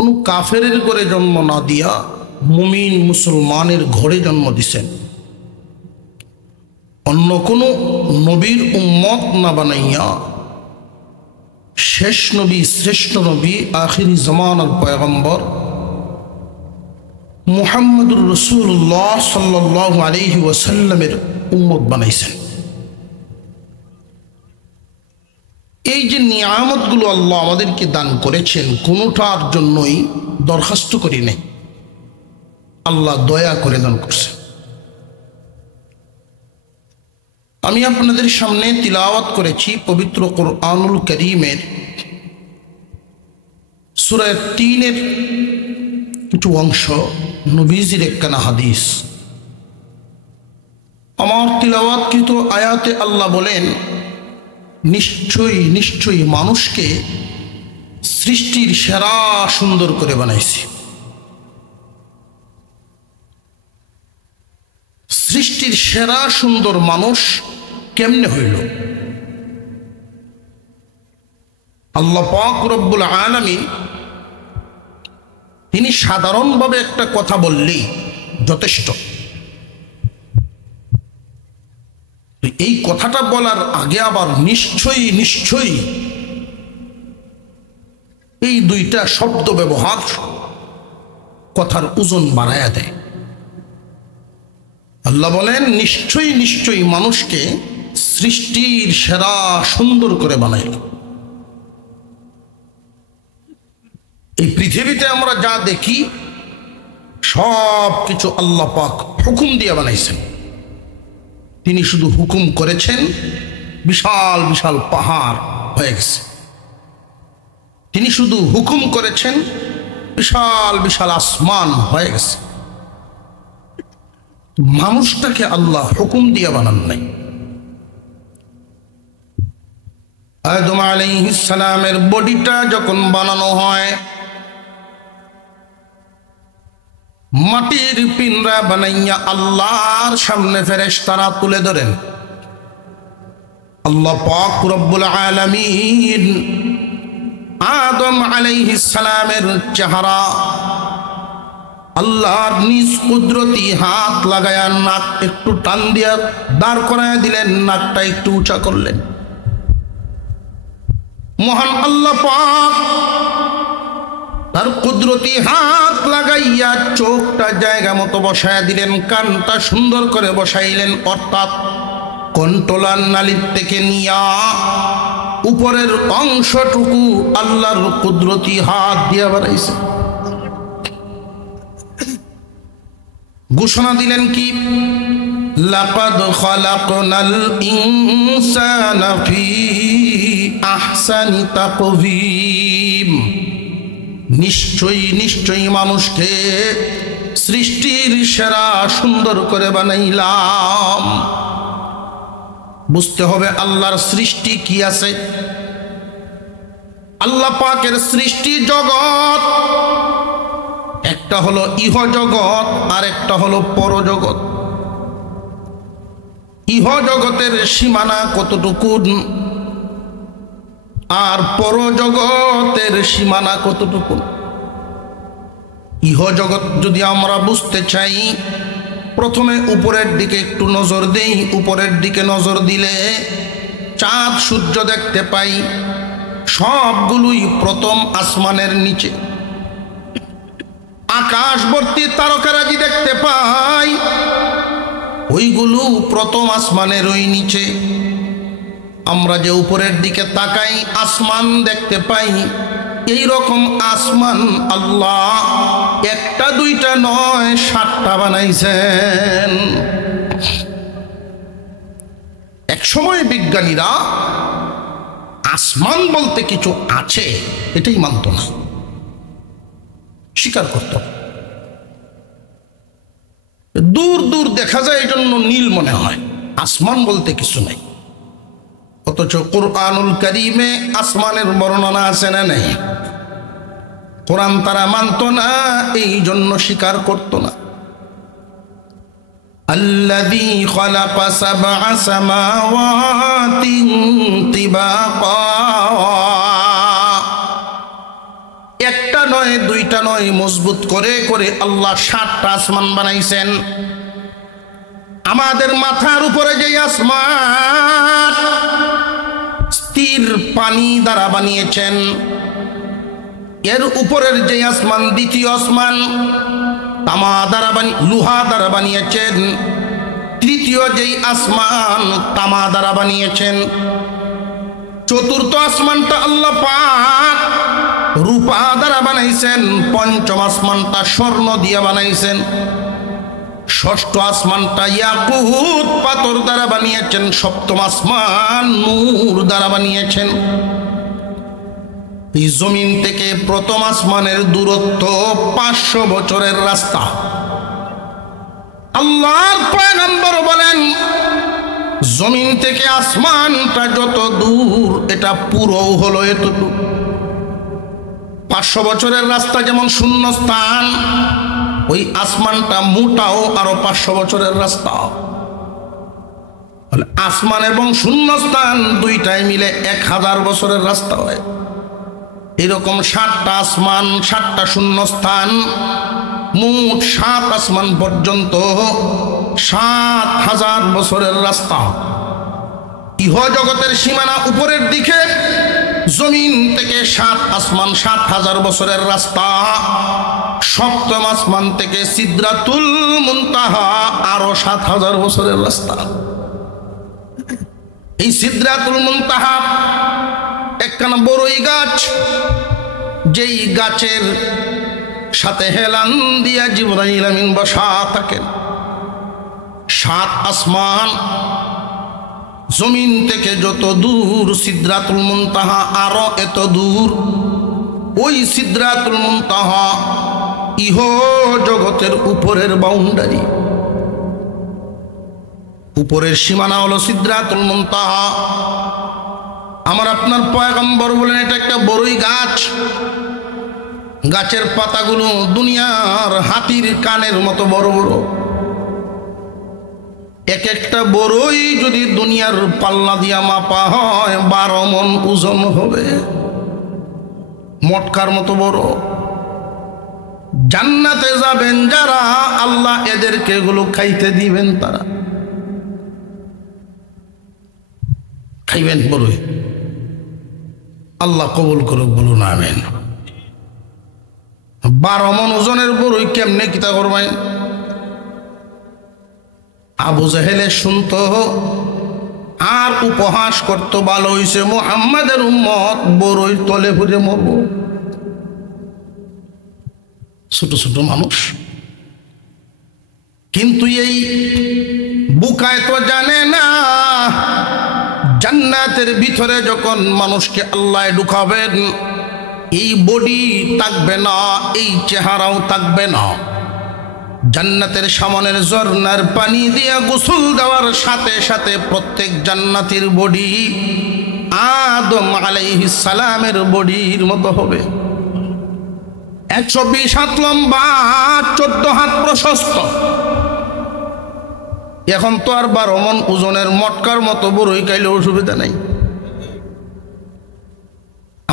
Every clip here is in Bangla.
কোনো কাফেরের ঘরে জন্ম না দিয়া মুমিন মুসলমানের ঘরে জন্ম দিছেন। অন্য কোনো নবীর উম্মত না বানাইয়া শেষ নবী, শ্রেষ্ঠ নবী, আখিরি জামানার পয়গম্বর মুহাম্মদুর রাসূলুল্লাহ সাল্লাল্লাহু আলাইহি ওয়াসাল্লামের উম্মত বানাইছেন। এই যে নিয়ামতগুলো আল্লাহ আমাদেরকে দান করেছেন, কোনোটার জন্যই দরখাস্ত করি নাই, আল্লাহ দয়া করে দান করছেন। আমি আপনাদের সামনে তিলাওয়াত করেছি পবিত্র কুরআনুল কারীমের সূরা 3-এর কিছু অংশ, নবীজির একখানা হাদিস। আমার তিলাওয়াতকৃত আয়াতে আল্লাহ বলেন, নিশ্চয়ই নিশ্চয়ই মানুষকে সৃষ্টির সেরা সুন্দর করে বানাইছি। সৃষ্টির সেরা সুন্দর মানুষ কেমনে হইল? আল্লাহ পাক রব্বুল আলামিন তিনি সাধারণভাবে একটা কথা বললেই যথেষ্ট। এই কথাটা বলার আগে আবার নিশ্চয়ই নিশ্চয়ই এই দুইটা শব্দ ব্যবহার কথার ওজন বাড়ায়া দেয়। আল্লাহ বলেন, নিশ্চয়ই নিশ্চয়ই মানুষকে সৃষ্টির সেরা সুন্দর করে বানাইল। এই পৃথিবীতে আমরা যা দেখি সব কিছু আল্লাহ পাক হুকুম দিয়ে বানাইছেন। তিনি শুধু হুকুম করেছেন, বিশাল বিশাল পাহাড় হয়ে গেছে। তিনি শুধু হুকুম করেছেন, বিশাল বিশাল আসমান হয়ে গেছে। মানুষটাকে আল্লাহ হুকুম দিয়ে বানান নাই। আদম আলাইহিস সালামের বডিটা যখন বানানো হয়, মাটির পিঁড়া বানাইয়া আল্লাহর সামনে ফেরেশতারা তুলে ধরেন। আল্লাহ পাক রব্বুল আলামিন আদম আলাইহিস সালামের চেহারা আল্লাহর নিজ কুদরতি হাত লাগায়া নাক একটু টান দিয়া দাঁড় করায় দিলেন, নাকটা একটু উঁচা করলেন। মহান আল্লাহ পাক তার কুদরতি হাত লাগাইয়া চোখটা জায়গা মতো বসায় দিলেন, কানটা সুন্দর করে বসাইলেন। অর্থাৎ কন্ট্রোলার নালীর থেকে নিয়া উপরের অংশটুকু আল্লাহর কুদরতি হাত দিয়া বাড়াইছে। ঘোষণা দিলেন কি? লাকাদ খালাকনাল ইনসানা ফি আহসানি তাকওয়িম। নিশ্চয়ই নিশ্চয়ই মানুষকে সৃষ্টির সেরা সুন্দর করে বানাইলাম। বুঝতে হবে আল্লাহর সৃষ্টি কি আছে। আল্লাহ পাকের সৃষ্টি জগৎ, একটা হলো ইহ জগৎ আর একটা হলো পরজগৎ। ইহ জগতের সীমানা কতটুকু আর পরজগতের সীমানা কতটুকু। ইহ জগৎ যদি আমরা বুঝতে চাই, প্রথমে উপরের দিকে একটু নজর দেই। উপরের দিকে নজর দিলে চাঁদ সূর্য দেখতে পাই, সবগুলোই প্রথম আসমানের নিচে। আকাশ ভর্তি তারকারাজি দেখতে পাই, ওইগুলো প্রথম আসমানের ওই নিচে। আমরা যে উপরের দিকে তাকাই আসমান দেখতে পাই, এই রকম আসমান আল্লাহ একটা দুইটা নয় 7টা বানাইছেন। এক সময় বিজ্ঞানীরা আসমান বলতে কিছু আছে এটাই মানত না, স্বীকার করত। দূর দূর দেখা যায়, এই জন্য নীল মনে হয়, আসমান বলতে কিছু নাই। অথচ কুরআনুল কারীমে আসমানের বর্ণনা আছে না নেই? কোরআন তারা মানত না, এই জন্য স্বীকার করত না। আল্লাযী খালাকা সাবআ সামাওয়াতিন তিবাকা, একটা নয়, দুইটা নয়, মজবুত করে করে আল্লাহ 7টা আসমান বানাইছেন। আমাদের মাথার উপরে যে আসমান স্থির পানি দ্বারা বানিয়েছেন, এর উপরের যে আসমান দ্বিতীয় আসমান তামা দ্বারা লোহা দ্বারা বানিয়েছেন। তৃতীয় যেই আসমান তামা দ্বারা বানিয়েছেন। চতুর্থ আসমানটা আল্লাহ পাক রূপা দ্বারা বানাইছেন। পঞ্চম আসমানটা স্বর্ণ দিয়ে বানাইছেন। ষষ্ঠ আসমানটা ইয়াকুত পাথর দ্বারা বানিয়েছেন। সপ্তম আসমান নূর দ্বারা বানিয়েছেন। এই জমিন থেকে প্রথম আসমানের দূরত্ব 500 বছরের রাস্তা। আল্লাহর পয়গম্বর বলেন, জমিন থেকে আসমানটা যত দূর, এটা পুরো হলো এতটুকু। 500 বছরের রাস্তা যেমন শূন্য স্থান, ওই আসমানটা মোটাও আরো 500 বছরের রাস্তা। আসমান এবং শূন্য স্থান দুইটাই মিলে 1000 বছরের রাস্তা হয়। এরকম 7টা আসমান, 7টা শূন্য স্থান, মোট 7 আসমান পর্যন্ত 7000 বছরের রাস্তা। ইহ জগতের সীমানা উপরের দিকে, জমিন থেকে 7 আসমান 7000 বছরের রাস্তা। সপ্তম আসমান থেকে সিদরাতুল মুনতাহা আরো 7000 বছরের রাস্তা। এই সিদরাতুল মুনতাহা একখানা বড়ই গাছ, যেই গাছের সাথে হেলান দিয়া জিবরাইল আমিন বসা থাকেন। 7 আসমান, জমিন থেকে যত দূর সিদরাতুল মুনতাহা আরো এত দূর। ওই সিদরাতুল মুনতাহা ইহ জগতের উপরের বাউন্ডারি, উপরের সীমানা হলো সিদরাতুল মুনতাহা। আমার আপনার পয়গম্বর বলেন, এটা একটা বড়ই গাছ। গাছের পাতাগুলো দুনিয়ার হাতির কানের মতো বড় বড়। এক একটা বড়ই যদি দুনিয়ার পাল্লা দিয়া মাপা হয় 12 মণ ওজন হবে, মটকার মতো বড়। জান্নাতে যাবেন যারা, আল্লাহ এদেরকে এগুলো খাইতে দিবেন। তারা খাইবেন বড়ই। আল্লাহ কবুল করুক, বলুন আমিন। 12 মণ ওজনের বড়ই কেমনে কিতা করবেন? আবু জাহেলে শুনতো আর উপহাস করতো, ভালো হইছে মুহাম্মাদের উম্মত বড়ই তলে ভরে মরব। ছোট ছোট মানুষ, কিন্তু এই বুকায় তো জানে না জান্নাতের ভিতরে যখন মানুষকে আল্লাহ ঢুকাবেন, এই বডি থাকবে না, এই চেহারাও থাকবে না। জান্নাতের সামনের ঝর্ণার পানি দিয়া গোসল দেওয়ার সাথে সাথে প্রত্যেক জান্নাতীর বডি আদম আলাইহিস সালামের বডির মতো হবে। 120 হাত লম্বা, 14 হাত প্রশস্ত। এখন তো আর 12 মণ ওজনের মটকার মতো বড়ই খাইলে অসুবিধা নাই।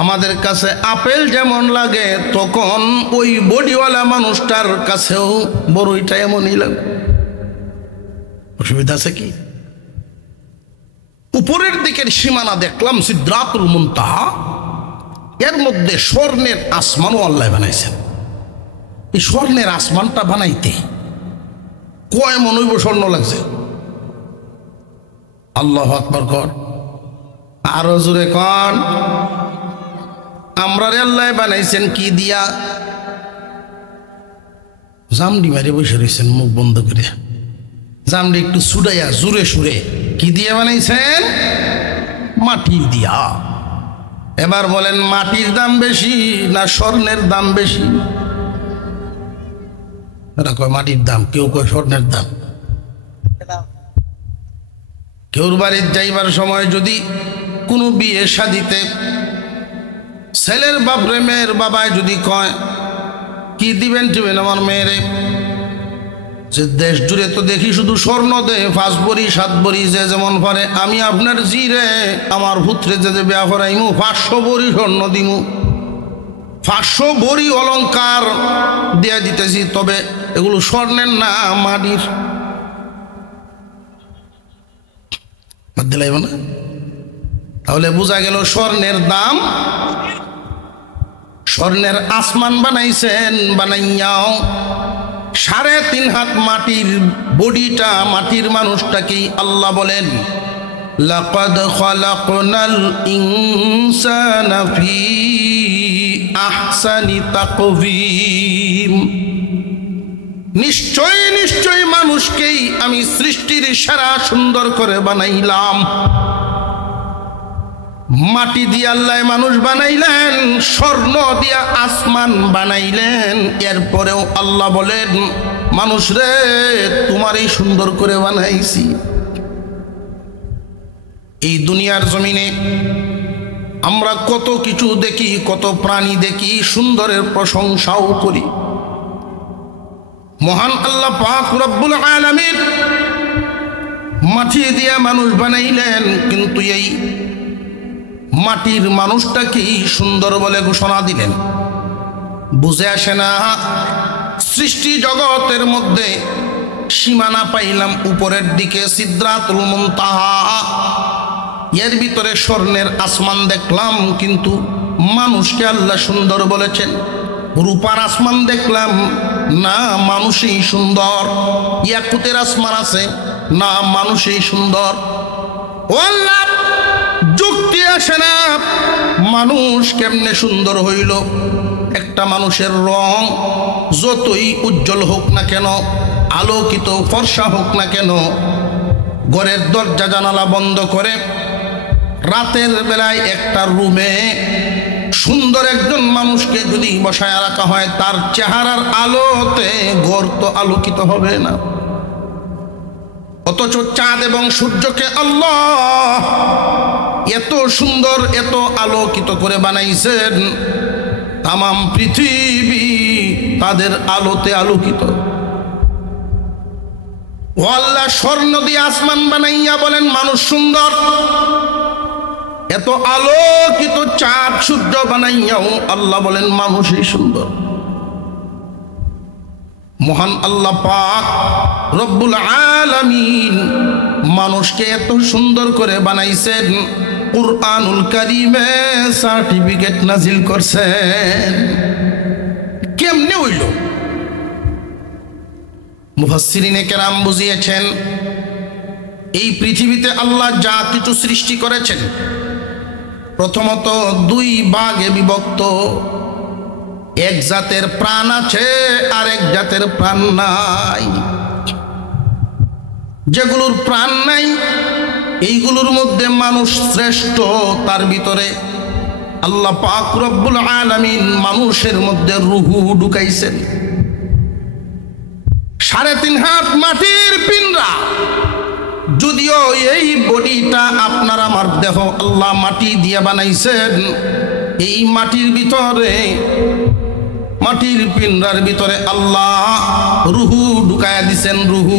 আমাদের কাছে আপেল যেমন লাগে, তখন ওই বডিওয়ালা মানুষটার কাছেও বড়ইটা এমনই লাগে। অসুবিধা আছে কি? উপরের দিকের সীমানা দেখলাম সিদরাতুল মুনতাহা, এর মধ্যে স্বর্ণের আসমানও আল্লাহ বানাইছেন। এই স্বর্ণের আসমানটা বানাইতে কয় মণ হইব স্বর্ণ লাগছে? আল্লাহু আকবার কর, আরো জোরে কর। আমরা আল্লাহ বানাইছেন কি দিয়া? জামডি মারে বসে রয়েছেন মুখ বন্ধ করে, জামডি একটু সুড়াইয়া জুড়ে সুরে কি দিয়ে বানাইছেন? মাটি দিয়া। এবার বলেন, মাটির দাম বেশি না স্বর্ণের দাম বেশি? এরা কয় মাটির দাম, কেউ কয় স্বর্ণের দাম। কেউর বাড়ির যাইবার সময় যদি কোনো বিয়ে শাদিতে ছেলের বাপরে মেয়ের বাবায় যদি কয় কি দিবেন টিবেন আমার মেয়েরে, যে দেশ জুড়ে তো দেখি শুধু স্বর্ণ দে, 5 ভরি 7 ভরি যে যেমন পারে। আমি আপনার জিরে আমার পুত্রে যে বিয়া করাইমু 500 ভরি স্বর্ণ দিমু। 500 ভরি অলংকার দিয়ে দিতেছি, তবে এগুলো স্বর্ণের না মাটির। দিলাইব না? তাহলে বোঝা গেল স্বর্ণের দাম। স্বর্ণের আসমান বানাইছেন, বানাইয়াও 3.5 হাত মাটির বডিটা, মাটির মানুষটাকেই আল্লাহ বলেন লাকাদ খালাকনাল ইনসানা ফি আহসানি তাকওয়িম। নিশ্চয় নিশ্চয় মানুষকেই আমি সৃষ্টির সেরা সুন্দর করে বানাইলাম। মাটি দিয়ে আল্লাহ মানুষ বানাইলেন, স্বর্ণ দিয়া আসমান বানাইলেন। এরপরেও আল্লাহ বলেন মানুষ রে তোমারই সুন্দর করে বানাইছি। এই দুনিয়ার জমিনে আমরা কত কিছু দেখি, কত প্রাণী দেখি, সুন্দরের প্রশংসাও করি। মহান আল্লাহ পাক রব্বুল আলামিন মাটি দিয়ে মানুষ বানাইলেন, কিন্তু এই মাটির মানুষটাকেই সুন্দর বলে ঘোষণা দিলেন। বুঝে আসে না সৃষ্টি জগতের মধ্যে সীমানা পাইলাম উপরের দিকে সিদরাতুল মুনতাহা, এর ভিতরে স্বর্ণের আসমান দেখলাম, কিন্তু মানুষকে আল্লাহ সুন্দর বলেছেন। রূপার আসমান দেখলাম, না মানুষই সুন্দর। ইয়াকুতের আসমান আছে, না মানুষই সুন্দর। ও আল্লাহ, যুক্তি আসে না মানুষ কেমনে সুন্দর হইল। একটা মানুষের রং যতই উজ্জ্বল হোক না কেন, আলোকিত ফর্সা হোক না কেন, ঘরের দরজা জানালা বন্ধ করে রাতের বেলায় একটা রুমে সুন্দর একজন মানুষকে যদি বসায় রাখা হয়, তার চেহারার আলোতে ঘর তো আলোকিত হবে না। অথচ চাঁদ এবং সূর্যকে আল্লাহ এত সুন্দর, এত আলোকিত করে বানাইছেন, তামাম পৃথিবী তাদের আলোতে আলোকিত। ও আল্লাহ স্বর্ণ দিয়ে আসমান বানাইয়া বলেন মানুষ সুন্দর। এত আলোকিত চাঁদ সূর্য বানাইয়াও আল্লাহ বলেন মানুষই সুন্দর। মহান আল্লাহ পাক রব্বুল আলামিন মানুষকে এত সুন্দর করে বানাইছেন, কুরআনুল কারীমে সার্টিফিকেট নাজিল করছেন। কেমনে হইল? মুফাসসিরিনে কেরাম বুঝিয়েছেন, এই পৃথিবীতে আল্লাহ যা কিছু সৃষ্টি করেছেন প্রথমত 2 ভাগে বিভক্ত। এক জাতের প্রাণ আছে, আর এক জাতের প্রাণ নাই। যেগুলোর প্রাণ নাই এইগুলোর মধ্যে মানুষ শ্রেষ্ঠ। তার ভিতরে আল্লাহ পাক রব্বুল আলামিন মানুষের মধ্যে রুহু ঢুকাইছেন। 3.5 হাত মাটির পিঁড়া, যদিও এই বডিটা আপনার আমার দেহ আল্লাহ মাটি দিয়ে বানাইছেন, এই মাটির ভিতরে, মাটির পিঁড়ার ভিতরে আল্লাহ রুহু ঢুকায়া দিছেন। রুহু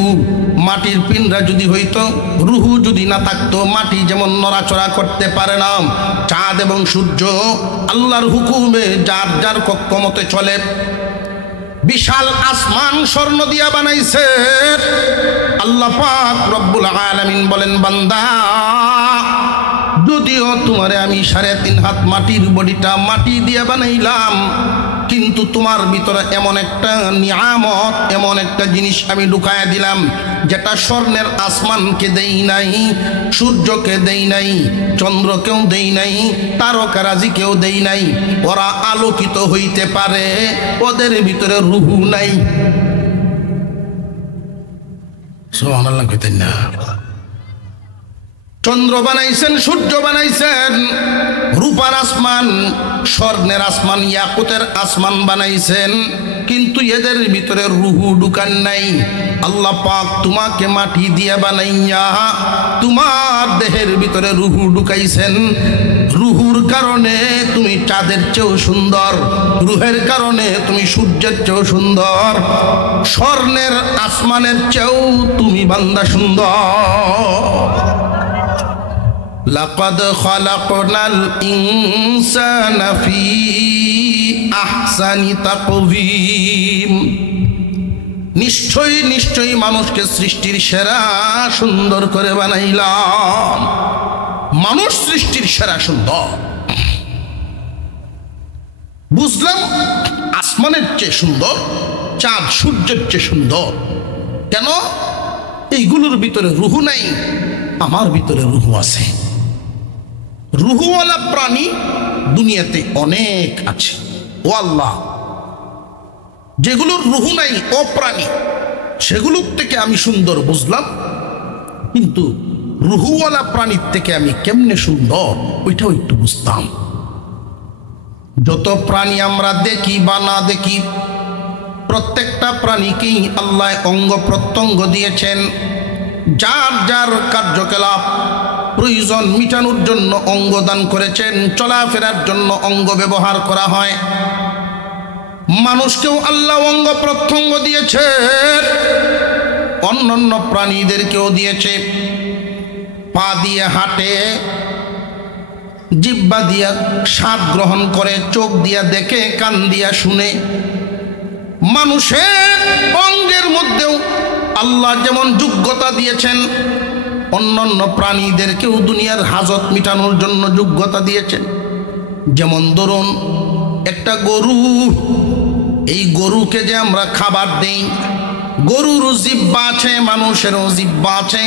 মাটির পিঁড়া যদি হইতো, রুহু যদি না থাকতো, মাটি যেমন নড়াচড়া করতে পারে না, চাঁদ এবং সূর্য আল্লাহর হুকুমে যার যার কক্ষ মতে চলে। বিশাল আসমান স্বর্ণ দিয়া বানাইছে। আল্লাহ পাক রব্বুল আলামিন বলেন বান্দা, যদিও তোমারে আমি 3.5 হাত মাটির বডিটা মাটি দিয়ে বানাইলাম, কিন্তু তোমার ভিতরে এমন একটা নিয়ামত, এমন একটা জিনিস আমি ঢুকায়া দিলাম, যেটা স্বর্ণের আসমানকে দেই নাই, সূর্যকে দেই নাই, চন্দ্রকেও দেই নাই, তারকারাজিকেও দেই নাই। ওরা আলোকিত হইতে পারে, ওদের ভিতরে রুহু নাই। সুবহানাল্লাহ কইতেন না? চন্দ্র বানাইছেন, সূর্য বানাইছেন, রূপার আসমান, স্বর্ণের আসমান, ইয়াকুতের আসমান বানাইছেন, কিন্তু এদের ভিতরে রুহু ঢুকান নাই। আল্লাহ পাক তোমাকে মাটি দিয়ে বানাইয়া তোমার দেহের ভিতরে রুহু ঢুকাইছেন। রুহুর কারণে তুমি চাঁদের চেয়েও সুন্দর, রুহের কারণে তুমি সূর্যের চেয়েও সুন্দর, স্বর্ণের আসমানের চেয়েও তুমি বান্দা সুন্দর। লাকাদ খালাকনাল ইনসানা ফি আহসানি তাকওয়িম। নিশ্চয়ই নিশ্চয়ই মানুষকে সৃষ্টির সেরা সুন্দর করে বানাইলাম। মানুষ সৃষ্টির সেরা সুন্দর। বুঝলাম আসমানের চেয়ে সুন্দর, চাঁদ সূর্যের চেয়ে সুন্দর। কেন? এইগুলোর ভিতরে রুহু নাই, আমার ভিতরে রুহু আছে। রুহুওয়ালা প্রাণী দুনিয়াতে অনেক আছে। ও আল্লাহ, যেগুলোর রুহু নাই, অপ্রাণী, সেগুলোর থেকে আমি সুন্দর বুঝলাম, কিন্তু রুহুওয়ালা প্রাণীর থেকে আমি কেমনে সুন্দর ওইটাও একটু বুঝতাম। যত প্রাণী আমরা দেখি বা না দেখি, প্রত্যেকটা প্রাণীকেই আল্লাহ অঙ্গ প্রত্যঙ্গ দিয়েছেন। যার যার কার্যকলাপ প্রয়োজন মিটানোর জন্য অঙ্গ দান করেছেন, চলাফেরার জন্য অঙ্গ ব্যবহার করা হয়। মানুষকেও আল্লাহ অঙ্গ প্রত্যঙ্গ দিয়েছে, অন্যান্য প্রাণীদেরকেও দিয়েছে। পা দিয়ে হাঁটে, জিহ্বা দিয়া স্বাদ গ্রহণ করে, চোখ দিয়া দেখে, কান দিয়া শুনে। মানুষের অঙ্গের মধ্যেও আল্লাহ যেমন যোগ্যতা দিয়েছেন, অন্যান্য প্রাণীদেরকেও দুনিয়ার হাজত মিটানোর জন্য যোগ্যতা দিয়েছেন। যেমন ধরুন একটা গরু, এই গরুকে যে আমরা খাবার দেই, গরুরও জিহ্বা আছে, মানুষেরও জিহ্বা আছে।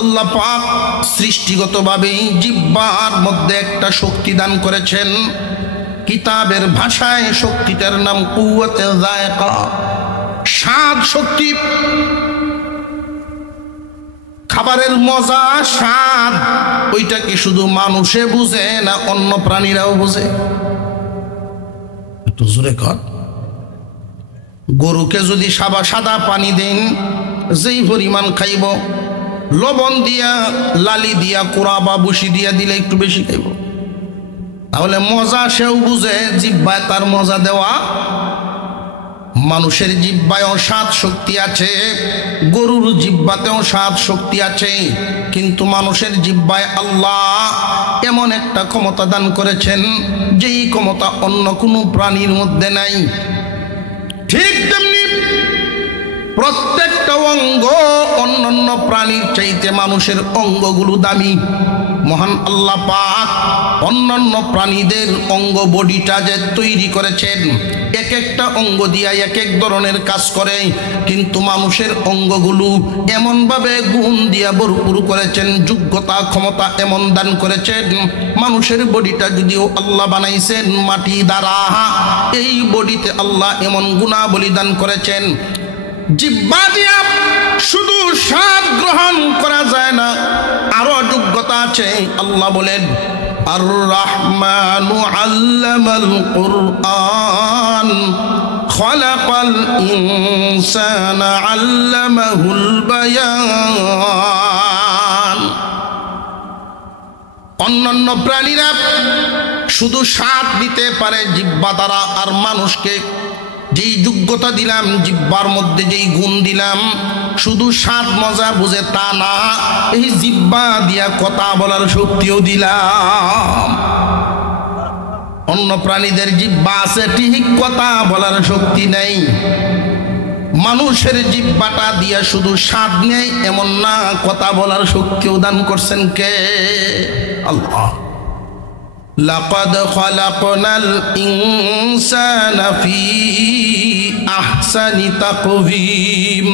আল্লাহ পাক সৃষ্টিগতভাবে জিহ্বার মধ্যে একটা শক্তি দান করেছেন। কিতাবের ভাষায় শক্তিটার নাম কুওয়াতে যায়কা, স্বাদ শক্তি। খাবারের মজা, স্বাদ, ওইটা কি শুধু মানুষে বুঝে না অন্য প্রাণীরাও বুঝে? একটু জোরে কর। গরুকে যদি সাদা পানি দেন, যেই পরিমাণ খাইব, লবণ দিয়া, লালি দিয়া, কোড়া বা বসি দিয়া দিলে একটু বেশি খাইব। তাহলে মজা সেও বুঝে, জিহ্বায় তার মজা দেওয়া। মানুষের জিহ্বায়ও স্বাদ শক্তি আছে, গরুর জিহ্বাতেও স্বাদ শক্তি আছে, কিন্তু মানুষের জিহ্বায় আল্লাহ এমন একটা ক্ষমতা দান করেছেন, যেই ক্ষমতা অন্য কোনো প্রাণীর মধ্যে নাই। ঠিক তেমনি প্রত্যেকটা অঙ্গ অন্যান্য প্রাণীর চাইতে মানুষের অঙ্গগুলো দামি। মহান আল্লাহ পাক অন্যান্য প্রাণীদের অঙ্গ বডিটা যে তৈরি করেছেন, এক একটা অঙ্গ দিয়া এক এক ধরনের কাজ করে, কিন্তু মানুষের অঙ্গগুলো এমনভাবে গুণ দিয়া ভরপুর করেছেন, যোগ্যতা ক্ষমতা এমন দান করেছেন। মানুষের বডিটা যদিও আল্লাহ বানাইছেন মাটি দ্বারা, এই বডিতে আল্লাহ এমন গুণাবলী দান করেছেন। জিহ্বা দিয়া শুধু স্বাদ গ্রহণ করা যায় না, আরো যোগ্যতা আছে। আল্লাহ বলেন, আর রহমানু আল্লামাল কুরআন খালাকাল ইনসানা আল্লামাহুল বায়ান। অন্যান্য প্রাণীরা শুধু স্বাদ নিতে পারে জিহ্বা দ্বারা, আর মানুষকে যেই যোগ্যতা দিলাম, জিহ্বার মধ্যে যেই গুণ দিলাম, শুধু স্বাদ মজা বুঝে তা না, এই জিহ্বা দিয়া কথা বলার শক্তিও দিলাম। অন্য প্রাণীদের জিহ্বা আছে ঠিক, কথা বলার শক্তি নেই। মানুষের জিহ্বাটা দিয়া শুধু স্বাদ নেই এমন না, কথা বলার শক্তিও দান করছেন কে? আল্লাহ। লাকাদ খালাকনাল ইনসানা ফি আহসানি তাকওয়িম।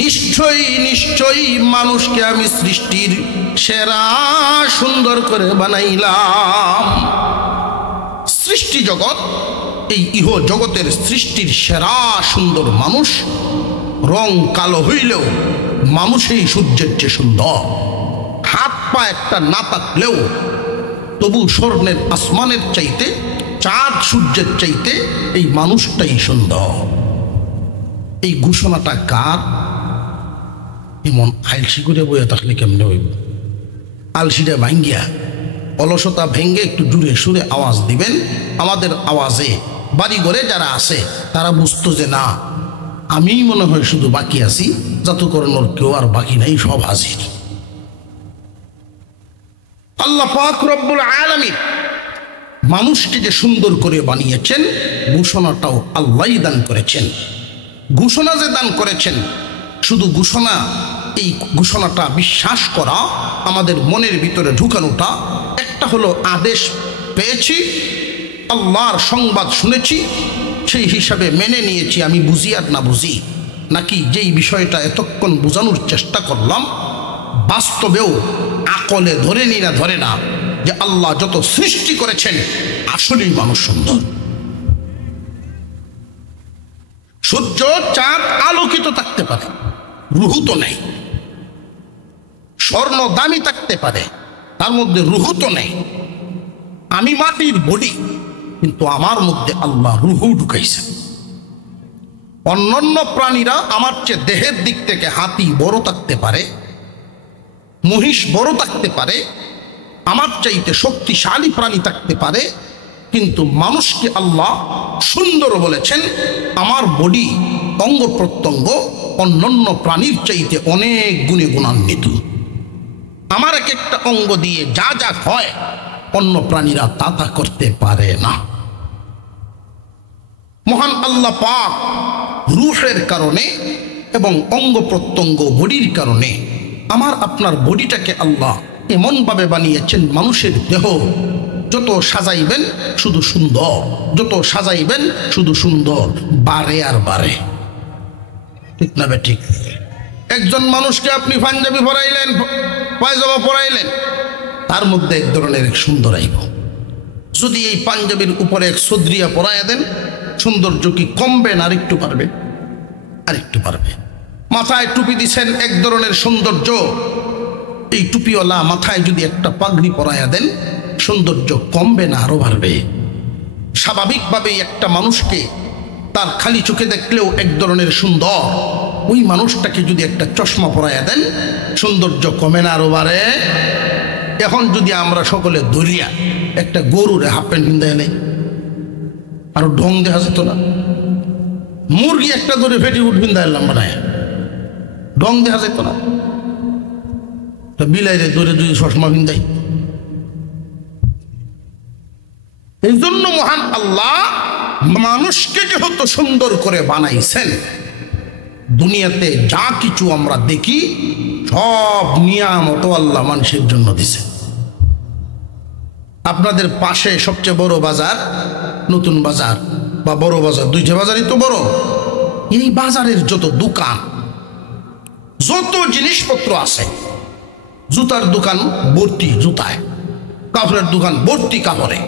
নিশ্চয়ই নিশ্চয়ই মানুষকে আমি সৃষ্টির সেরা সুন্দর করে বানাইলাম। সৃষ্টি জগৎ, এই ইহ জগতের সৃষ্টির সেরা সুন্দর মানুষ। রং কালো হইলেও মানুষই সূর্যের চেয়ে সুন্দর। হাত পা একটা না থাকলেও তবু স্বর্ণের আসমানের চাইতে, চাঁদ সূর্যের চাইতে এই মানুষটাই সুন্দর। এই ঘোষণাটা কার? এমন আলসি করে বইয়া থাকলে কেমনে হইব? আলসিটা ভাঙ্গিয়া, অলসতা ভেঙ্গে একটু জুড়ে সুরে আওয়াজ দিবেন। আমাদের আওয়াজে বাড়ি ঘরে যারা আছে তারা বুঝতো যে না, আমি মনে হয় শুধু বাকি আছি, জাদুকরণের কেউ আর বাকি নাই, সব হাজির। আল্লাহ পাক রব্বুল আলামিন মানুষকে যে সুন্দর করে বানিয়েছেন ঘোষণাটাও আল্লাহই দান করেছেন। ঘোষণা যে দান করেছেন, শুধু ঘোষণা, এই ঘোষণাটা বিশ্বাস করা, আমাদের মনের ভিতরে ঢুকানোটা, একটা হলো আদেশ পেয়েছি, আল্লাহর সংবাদ শুনেছি, সেই হিসাবে মেনে নিয়েছি, আমি বুঝি আর না বুঝি, নাকি যেই বিষয়টা এতক্ষণ বোঝানোর চেষ্টা করলাম বাস্তবেও আকলে ধরে নি না ধরে না যে আল্লাহ যত সৃষ্টি করেছেন আসলেই মানুষ সুন্দর। সূর্য চাঁদ আলোকিত থাকতে পারে, রুহু তো নেই। স্বর্ণ দামি থাকতে পারে, তার মধ্যে রুহু তো নেই। আমি মাটির বডি, কিন্তু আমার মধ্যে আল্লাহ রুহু ঢুকাইছেন। অন্যান্য প্রাণীরা আমার চেয়ে দেহের দিক থেকে হাতি বড় থাকতে পারে, মহিষ বড় থাকতে পারে, আমার চাইতে শক্তিশালী প্রাণী থাকতে পারে, কিন্তু মানুষকে আল্লাহ সুন্দর বলেছেন। আমার বডি, অঙ্গ প্রত্যঙ্গ অন্যান্য প্রাণীর চাইতে অনেক গুণে গুণান্বিত। আমার এক একটা অঙ্গ দিয়ে যা যা হয় অন্য প্রাণীরা তা তা করতে পারে না। মহান আল্লাহ পাক রূহের কারণে এবং অঙ্গ প্রত্যঙ্গ বডির কারণে আমার আপনার বডিটাকে আল্লাহ এমনভাবে বানিয়েছেন, মানুষের দেহ যত সাজাইবেন শুধু সুন্দর, যত সাজাইবেন শুধু সুন্দর, বাড়ে আর বাড়ে। ঠিক না বে ঠিক? একজন মানুষকে আপনি পাঞ্জাবি পরাইলেন, পায়জামা পরাইলেন, তার মধ্যে এক ধরনের সুন্দর আইব। যদি এই পাঞ্জাবির উপরে এক সদরিয়া পরাইয়া দেন, সৌন্দর্য কি কমবে না আরেকটু পারবে? আরেকটু পারবে। মাথায় টুপি দিছেন, এক ধরনের সৌন্দর্য। এই টুপিওয়ালা মাথায় যদি একটা পাগড়ি পরাইয়া দেন, সৌন্দর্য কমবে না আরো বাড়বে। স্বাভাবিকভাবেই একটা মানুষকে তার খালি চোখে দেখলেও এক ধরনের সুন্দর, ওই মানুষটাকে যদি একটা চশমা পরাইয়া দেন, সৌন্দর্য কমে না আরো বাড়ে। এখন যদি আমরা সকলে দরিয়া একটা গরুর হাফ প্যান্ট পিন্দায় নেই, আরো ঢং দেখা যেত না? মুরগি একটা ধরে ফেটি উঠ পিন্দায় বানায়, ঢং দেখা যেত না? বিলাইরে ধরে যদি চশমা পিন্দাই। এই জন্য মহান আল্লাহ মানুষকে যেহেতু সুন্দর করে বানাইছেন, দুনিয়াতে যা কিছু আমরা দেখি সব নিয়ামত আল্লাহ মানুষের জন্য দিছে। আপনাদের পাশে সবচেয়ে বড় বাজার নতুন বাজার বা বড় বাজার, দুইটা বাজারই তো বড়। এই বাজারের যত দোকান, যত জিনিসপত্র আছে, জুতার দোকান ভর্তি জুতায়, কাপড়ের দোকান ভর্তি কাপড়ে,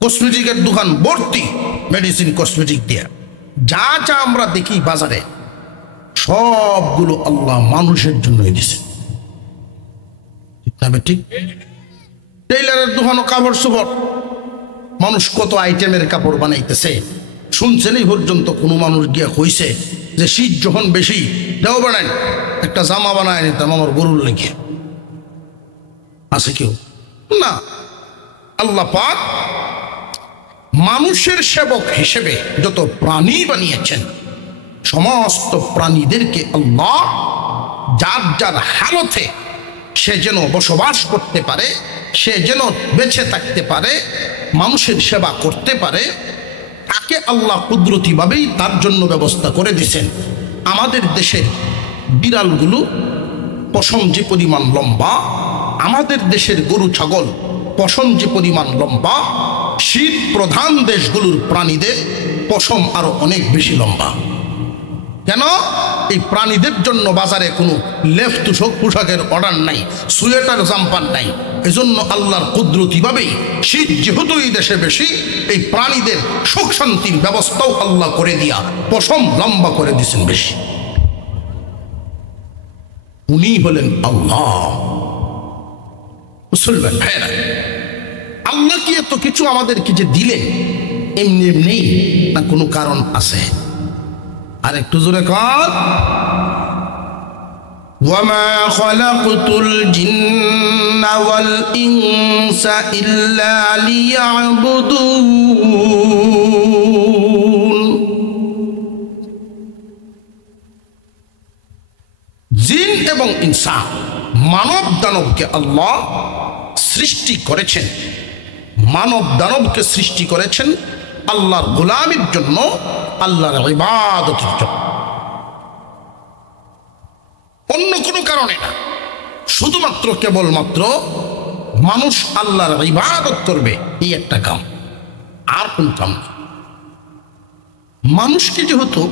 কসমেটিকের দোকান ভর্তি মেডিসিন কসমেটিক দিয়ে, যা যা আমরা দেখি বাজারে সবগুলো আল্লাহ মানুষের জন্যই দিছে। ঠিক? টেইলারের দোকানও কাপড় চোপড়, মানুষ কত আইটেমের কাপড় বানাইতেছে। শুনছেন এই পর্যন্ত কোনো মানুষ গিয়া কইছে যে শীত যখন বেশি দেও বানান একটা জামা বানায় নিতাম আমার গরুর লেগে? আছে কেউ? না। আল্লাহ পাক মানুষের সেবক হিসেবে যত প্রাণী বানিয়েছেন, সমস্ত প্রাণীদেরকে আল্লাহ যার যার হালতে সে যেন বসবাস করতে পারে, সে যেন বেঁচে থাকতে পারে, মানুষের সেবা করতে পারে, তাকে আল্লাহ কুদরতিভাবেই তার জন্য ব্যবস্থা করে দিয়েছেন। আমাদের দেশের বিড়ালগুলো পশম যে পরিমাণ লম্বা, আমাদের দেশের গরু ছাগল পশম যে পরিমাণ লম্বা, শীত প্রধান দেশগুলোর প্রাণীদের পশম আরো অনেক বেশি লম্বা। কেন? এই প্রাণীদের জন্য বাজারে কোনো লেফ তুষক পোশাকের অর্ডার নাই, সোয়েটার জাম্পার নাই। এজন্য আল্লাহর কুদরতিভাবেই শীত যেহেতু এই দেশে বেশি, এই প্রাণীদের সুখ শান্তির ব্যবস্থাও আল্লাহ করে দিয়া পশম লম্বা করে দিয়েছেন বেশি। উনি হলেন আল্লাহ। মুসলমান ভাইরা, আল্লাহ কি এত কিছু আমাদেরকে যে দিলেন এমনি এমনি, না কোনো কারণ আছে? আর একটু জোরে কর, ওয়ামা খালাকতুল জিন্না ওয়াল ইনসা ইল্লা লিয়াবুদুন। জিন এবং ইনসান, মানব দানবকে আল্লাহ সৃষ্টি করেছেন, মানব দানবকে সৃষ্টি করেছেন আল্লাহর গোলামির জন্য, আল্লাহর ইবাদতের জন্য, অন্য কোনো কারণে না। শুধুমাত্র কেবলমাত্র মানুষ আল্লাহর ইবাদত করবে, এই একটা কাম, আর কোন কাম না। মানুষকে যেহেতু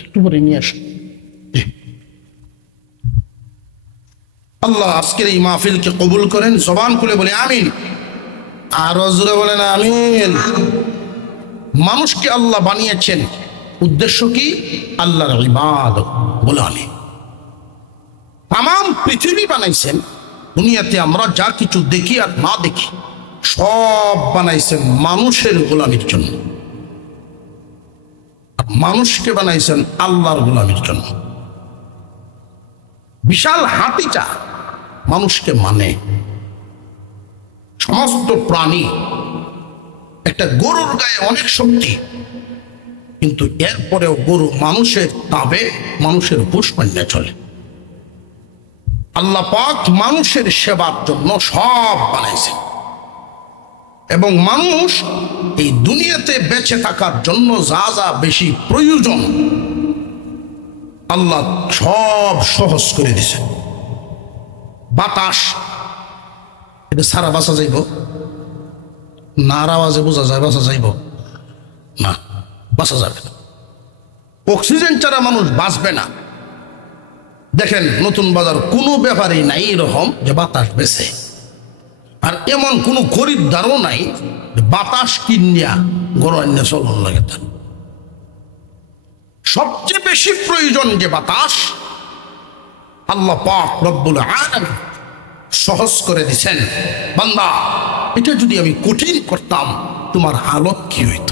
একটু পরে নিয়ে আসে আল্লাহ আজকের এই মাহফিলকে কবুল করেন। জবান খুলে বলে আমিন, আরো জোরে বলেন আমিন। মানুষকে আল্লাহ বানিয়েছেন, উদ্দেশ্য কি? আল্লাহর ইবাদত গোলামি। তাম পৃথিবী বানাইছেন, দুনিয়াতে আমরা যা কিছু দেখি আর না দেখি সব বানাইছেন মানুষের গোলামির জন্য, মানুষকে বানাইছেন আল্লাহর গোলামির জন্য। বিশাল হাতিটা মানুষকে মানে, সমস্ত প্রাণী, একটা গরুর গায়ে অনেক শক্তি, কিন্তু এরপরেও গরু মানুষের তাবে, মানুষের হুঁশ মান্যে চলে। আল্লাহ পাক মানুষের সেবার জন্য সব বানাইছে, এবং মানুষ এই দুনিয়াতে বেঁচে থাকার জন্য যা যা বেশি প্রয়োজন আল্লাহ সব সহজ করে দিছে। বাতাস, এটা সারা বাঁচা যাইব না? আর আওয়াজে বোঝা যায় বাঁচা যাইব না? বাঁচা যাবে না। অক্সিজেন ছাড়া মানুষ বাঁচবে না। দেখেন নতুন বাজার কোনো ব্যাপারই নাই এরকম যে বাতাস বেছে, আর এমন কোনো খরিদ্দারও নাই বাতাস কিনিয়া গরম চলন লাগে। তার সবচেয়ে বেশি প্রয়োজন যে বাতাস, আল্লাহ পাক রব্বুল আলামিন সহজ করে দিছেন। বান্দা, এটা যদি আমি কঠিন করতাম তোমার হালত কি হইত?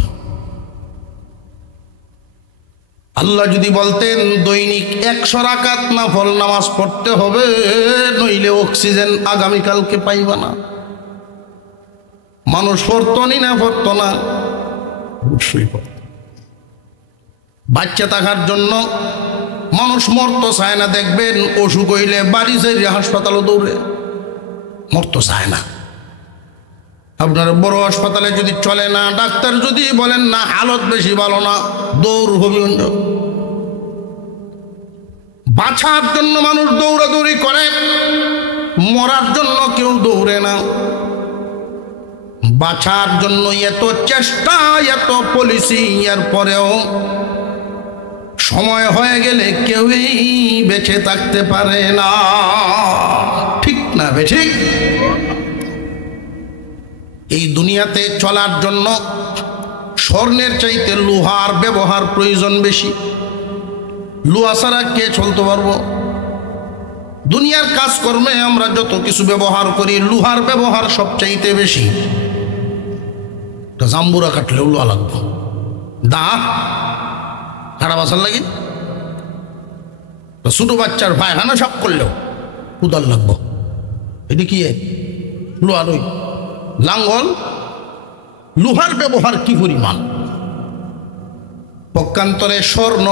আল্লাহ যদি বলতেন দৈনিক 100 রাকাত নফল নামাজ পড়তে হবে, নইলে অক্সিজেন আগামীকালকে পাইবা না, মানুষ পড়তনি না? পড়ত না? অবশ্যই পড়ত। বাচ্চা থাকার জন্য মানুষ মরতে চায় না। দেখবেন অসুখ হইলে বাড়ি ছেড়ে হাসপাতালে দৌড়ে, মরতে চায় না। আপনার বড় হাসপাতালে যদি চলে না, ডাক্তার যদি বলেন না হালত বেশি ভালো না, দৌড় হবে। বাঁচার জন্য মানুষ দৌড়াদৌড়ি করে, মরার জন্য কেউ দৌড়ে না। বাঁচার জন্য এত চেষ্টা, এত পলিসি, এর পরেও সময় হয়ে গেলে কেউই বেঁচে থাকতে পারে না। ঠিক না বে ঠিক? এই দুনিয়াতে চলার জন্য স্বর্ণের চাইতে লোহার ব্যবহার প্রয়োজন বেশি। লোহা ছাড়া কে চলতে পারবো? দুনিয়ার কাজকর্মে আমরা যত কিছু ব্যবহার করি, লোহার ব্যবহার সবচাইতে বেশি। জাম্বুরা কাটলেও লোহা লাগবো, দা খারাপ বাসার লাগে। ছোট বাচ্চার পায়খানা সাফ করলেও কুদাল লাগবো। এটি কি লোহা নই? লাঙ্গল, লোহার ব্যবহার কি পরিমাণ। পক্ষান্তরে স্বর্ণ,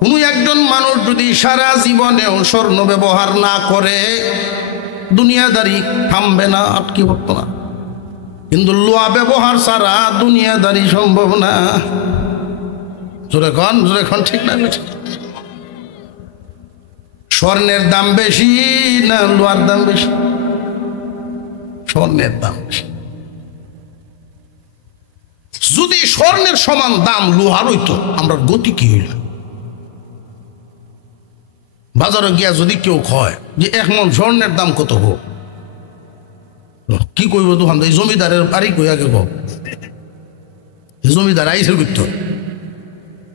কোনো একজন মানুষ যদি সারা জীবনেও স্বর্ণ ব্যবহার না করে, দুনিয়াদারি থামবে না, আটকে পড়তো না। কিন্তু লোহা ব্যবহার ছাড়া দুনিয়াদারি সম্ভব না। জোরে খন ঠিক না? স্বর্ণের দাম বেশি না লোহার দাম বেশি? স্বর্ণের দাম বেশি। যদি স্বর্ণের সমান দাম লোহার হইতো, আমরা গতি কি হইল? বাজারে গিয়া যদি কেউ কয় যে 1 মণ স্বর্ণের দাম কত হোক, কি কইব দোকান? এই জমিদারের বাড়ি কই আগে গো, জমিদার আইসে করতো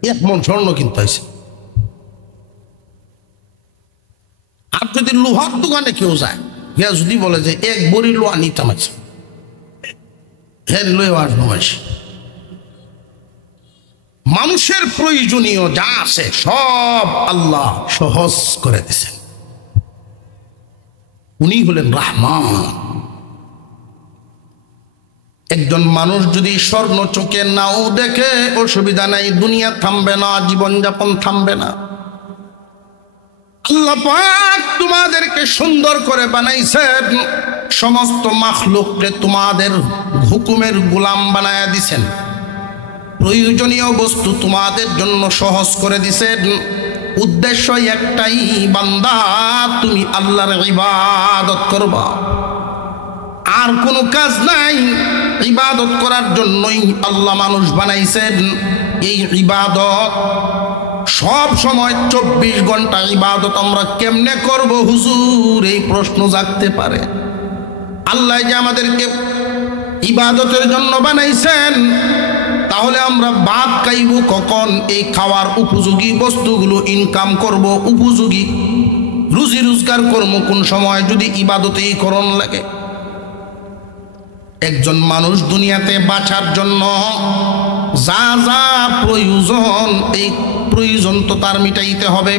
1 মণ স্বর্ণ কিনতে আইসে। আর যদি লোহার দোকানে কেউ যায়, গিয়া যদি বলে যে 1 বড়ি লোহা নিতাম আছে, হ্যাঁ লয়ে আসবো। মানুষের প্রয়োজনীয় যা আছে সব আল্লাহ সহজ করে দিয়েছেন। উনি হলেন রহমান। একজন মানুষ যদি স্বর্ণ চোখে নাও দেখে অসুবিধা নাই, দুনিয়া থামবে না, জীবনযাপন থামবে না। আল্লাহ পাক তোমাদেরকে সুন্দর করে বানাইছেন, সমস্ত মাখলুককে তোমাদের হুকুমের গোলাম বানায়া দিছেন, প্রয়োজনীয় বস্তু তোমাদের জন্য সহজ করে দিছেন। উদ্দেশ্য একটাই, বান্দা তুমি আল্লাহর ইবাদত করবা, আর কোনো কাজ নাই। ইবাদত করার জন্যই আল্লাহ মানুষ বানাইছেন। এই ইবাদত সব সময় 24 ঘন্টা ইবাদত আমরা কেমনে করব হুজুর, এই প্রশ্ন জাগতে পারে। আল্লাহ যে আমাদেরকে ইবাদতের জন্য বানাইছেন, তাহলে আমরা ভাত খাইব কখন? এই খাওয়ার উপযোগী বস্তুগুলো ইনকাম করব, উপযোগী রুজি রোজগার করব কোন সময়? যদি ইবাদতেই করণ লাগে। একজন মানুষ দুনিয়াতে বাঁচার জন্য যা যা প্রয়োজন, এই প্রয়োজন তো তার মিটাইতে হবে।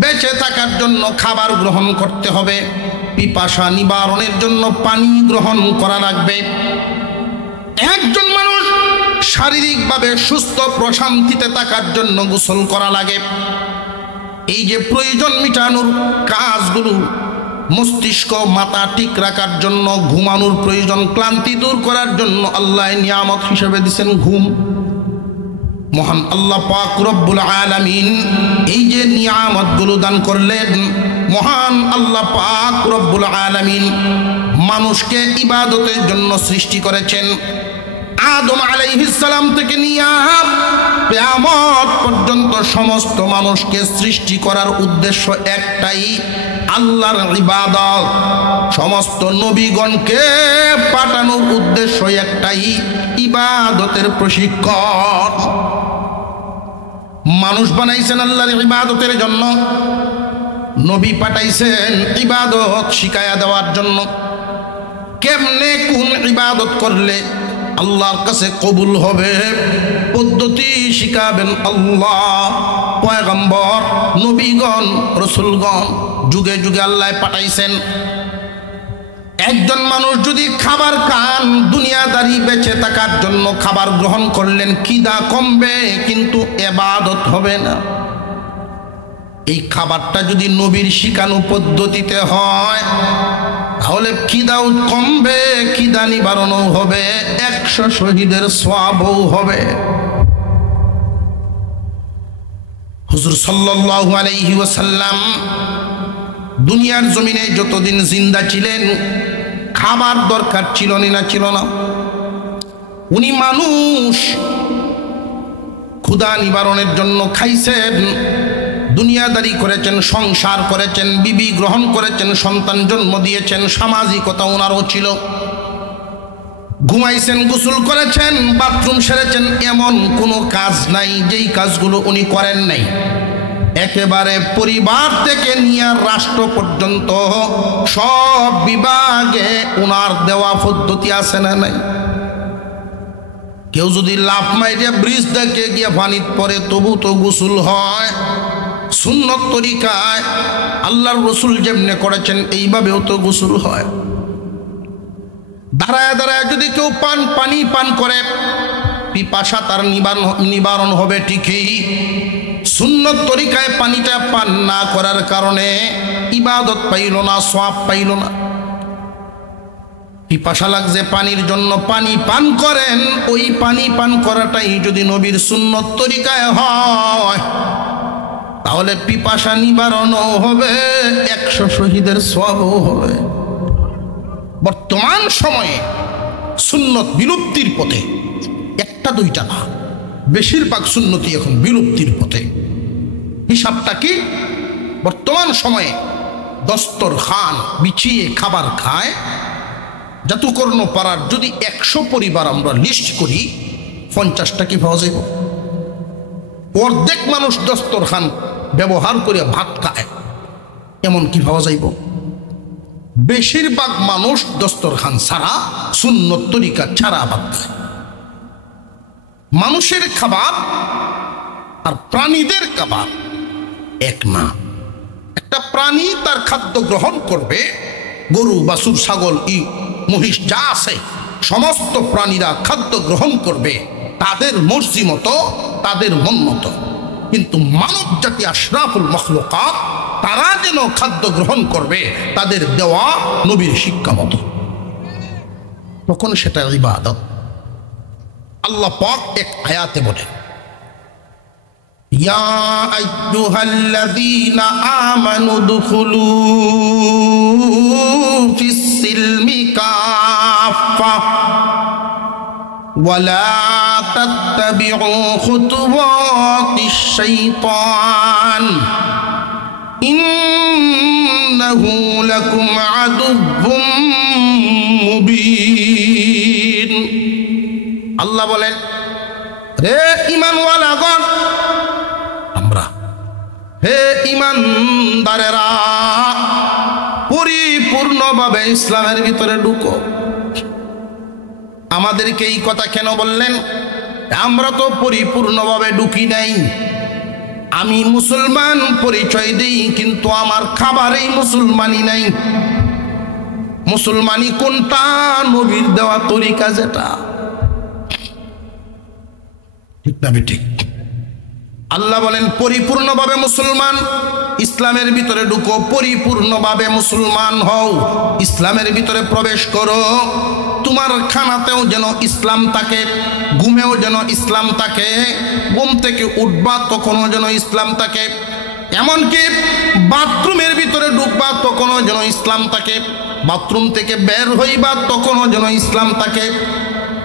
বেঁচে থাকার জন্য খাবার গ্রহণ করতে হবে, পিপাসা নিবারণের জন্য পানি গ্রহণ করা লাগবে। একজন মানুষ শারীরিকভাবে সুস্থ প্রশান্তিতে থাকার জন্য গোসল করা লাগে। এই যে প্রয়োজন মিটানোর কাজগুলো, মস্তিষ্ক মাথা ঠিক রাখার জন্য ঘুমানোর প্রয়োজন, ক্লান্তি দূর করার জন্য আল্লাহ নিয়ামত হিসেবে দিয়েছেন ঘুম। মহান আল্লাহ পাক রব্বুল আলামিন এই যে নিয়ামতগুলো দান করলেন, মহান আল্লাহ পাক রব্বুল আলামিন মানুষকে ইবাদতের জন্য সৃষ্টি করেছেন। আদম আলাইহিস সালাম থেকে নিয়ে কিয়ামত পর্যন্ত সমস্ত মানুষকে সৃষ্টি করার উদ্দেশ্য একটাই, আল্লাহর ইবাদত। সমস্ত নবীগণকে পাঠানোর উদ্দেশ্য একটাই, ইবাদতের প্রশিক্ষণ। মানুষ বানাইছেন আল্লাহর ইবাদতের জন্য, নবী পাঠাইছেন ইবাদত শিখায়া দেওয়ার জন্য। কেমনে কোন ইবাদত করলে আল্লাহর কাছে কবুল হবে, পদ্ধতি শিখাবেন আল্লাহ। পয়গম্বর, নবীগণ, রসুলগণ যুগে যুগে আল্লাহ পাঠাইছেন। একজন মানুষ যদি খাবার খান, দুনিয়াদারি বেঁচে থাকার জন্য খাবার গ্রহণ করলেন, খিদা কমবে কিন্তু ইবাদত হবে না। এই খাবারটা যদি নবীর শিখানো পদ্ধতিতে হয়, তাহলে খিদাও কমবে, খিদা নিবারণও হবে, 100 শহীদের সওয়াবও হবে। হুজুর সাল্লাল্লাহু আলাইহি ওয়াসাল্লাম দুনিয়ার জমিনে যতদিন জিন্দা ছিলেন, খাবার দরকার ছিল না ছিল না। উনি মানুষ ক্ষুধা নিবারণের জন্য খাইছেন, দুনিয়াদারি করেছেন, সংসার করেছেন, বিবি গ্রহণ করেছেন, সন্তান জন্ম দিয়েছেন, সামাজিকতা ওনারও ছিল। ঘুমাইছেন, গোসল করেছেন, বাথরুম সেরেছেন, এমন কোনো কাজ নাই যেই কাজগুলো উনি করেন নাই। একেবারে পরিবার থেকে নিয়ে রাষ্ট্র পর্যন্ত সব বিভাগে ওনার দেওয়া পদ্ধতি আছে না নাই? কেউ যদি লাফ মাইরে ব্রিজ দেখে গিয়ে পানিত পড়ে, তবু তো গোসল হয় সুন্নত তরিকায়। আল্লাহর রসুল যেমনে করেছেন এইভাবেও তো গোসল হয়। দাঁড়ায় দাঁড়ায় যদি কেউ পানি পান করে, পিপাসা তার নিবারণ হবে ঠিকই। সুন্নত তরিকায় পানিটা পান না করার কারণে ইবাদত পাইল না, সওয়াব পাইল না। পিপাসা লাগছে পানির জন্য পানি পান করেন, ওই পানি পান করাটাই যদি নবীর সুন্নত তরিকায় হয়, তাহলে পিপাসা নিবারণও হবে, 100 শহীদের সওয়াবও হবে। বর্তমান সময়ে সুন্নত বিলুপ্তির পথে, একটা দুইটা না, বেশিরভাগ সুন্নতি এখন বিলুপ্তির পথে। হিসাবটা কি? বর্তমান সময়ে দস্তরখান বিছিয়ে খাবার খায় জাতুকর্ণ পাড়ার যদি 100 পরিবার আমরা লিস্ট করি, 50টা কি পাওয়া যাবে? অর্ধেক মানুষ দস্তরখান ব্যবহার করে ভাত খায়, এমন কি পাওয়া যাইব? বেশিরভাগ মানুষ দস্তরখান ছাড়া, সুন্নত তরিকা ছাড়া ভাত খায়। মানুষের খাবার আর প্রাণীদের খাবার এক না। একটা প্রাণী তার খাদ্য গ্রহণ করবে, গরু বাছুর ছাগল মহিষ যা আছে সমস্ত প্রাণীরা খাদ্য গ্রহণ করবে তাদের মর্জি মতো, তাদের মন মতো, কিন্তু মানব জাতি আশরাফুল মখলুকাত তারা যেন খাদ্য গ্রহণ করবে তাদের দেওয়া নবীর শিক্ষা মতো, তখন সেটা ইবাদত। আল্লাহ পাক এক আয়াতে বলেন, ইয়া আইয়ুহাল্লাযীনা আমানু দুখুলু ফিস সিলমি কাফা ওয়ালা তাত্তাবিউ খুতুওয়াতিশ শাইতান ইন্নাহু লাকুম আদুউম মুবিন। আল্লাহ বলেন, হে ঈমানওয়ালাগণ, আমরা হে ঈমানদারেরা পরিপূর্ণভাবে ইসলামের ভিতরে ঢুকো। আমাদেরকে এই কথা কেন বললেন? আমরা তো পরিপূর্ণভাবে ঢুকি নাই। আমি মুসলমান পরিচয় দিই, কিন্তু আমার খাবারেই মুসলমানি নাই। মুসলমানি কোনটা? নবীর দেওয়া তরিকা যেটা, ঠিক না ঠিক? আল্লাহ বলেন পরিপূর্ণভাবে মুসলমান, ইসলামের ভিতরে ঢুকো, পরিপূর্ণভাবে মুসলমান হও, ইসলামের ভিতরে প্রবেশ করো। তোমার খানাতেও যেন ইসলাম থাকে, ঘুমেও যেন ইসলাম থাকে, ঘুম থেকে উঠবা তখনও যেন ইসলাম থাকে, এমনকি বাথরুমের ভিতরে ঢুকবা তখনও যেন ইসলাম থাকে, বাথরুম থেকে বের হইবা তখনও যেন ইসলাম থাকে।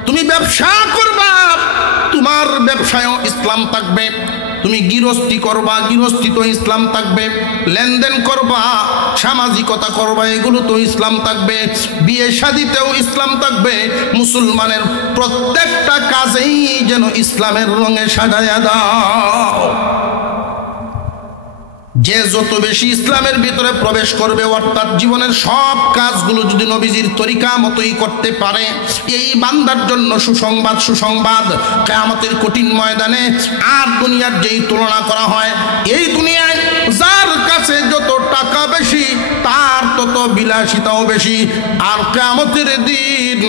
তুমি ব্যবসা করবা, তোমার ব্যবসায়ও ইসলাম থাকবে। তুমি গৃহস্থী করবা, গৃহস্থিত ইসলাম থাকবে। লেনদেন করবা, সামাজিকতা করবা, এগুলো তো ইসলাম থাকবে। বিয়ে শাদিতেও ইসলাম থাকবে। মুসলমানের প্রত্যেকটা কাজেই যেন ইসলামের রঙে সাজায়া দাও। যে যত বেশি ইসলামের ভিতরে প্রবেশ করবে, অর্থাৎ জীবনের সব কাজগুলো যদি নবীজির তরিকা মতোই করতে পারে, এই বান্দার জন্য সুসংবাদ, সুসংবাদ কিয়ামতের কঠিন ময়দানে। আর দুনিয়ার যেই তুলনা করা হয়, এই দুনিয়ায় যার কাছে যত টাকা বেশি তার তত বিলাসিতাও বেশি, আর কিয়ামতের দিন